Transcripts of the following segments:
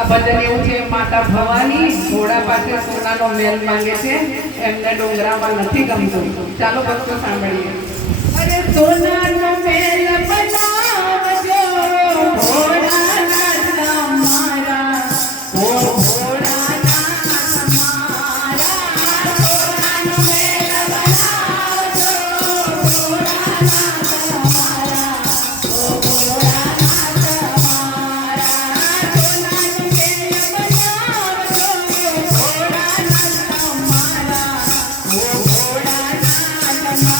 આ ભજન એવું છે, માતા ભવાની, ઘોડા પાસે સોનાનો મેલ માંગે છે, એમને ડુંગરામાં નથી ગમતો. ચાલો, ભક્તો સાંભળીએ. અરે સોનાનો મેલ Bye.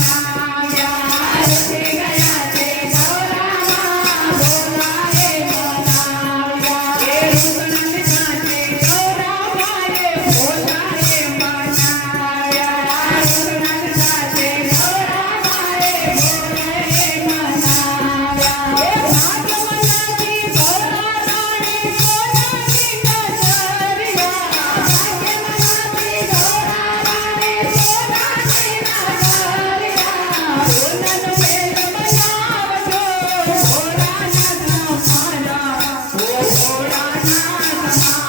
paz.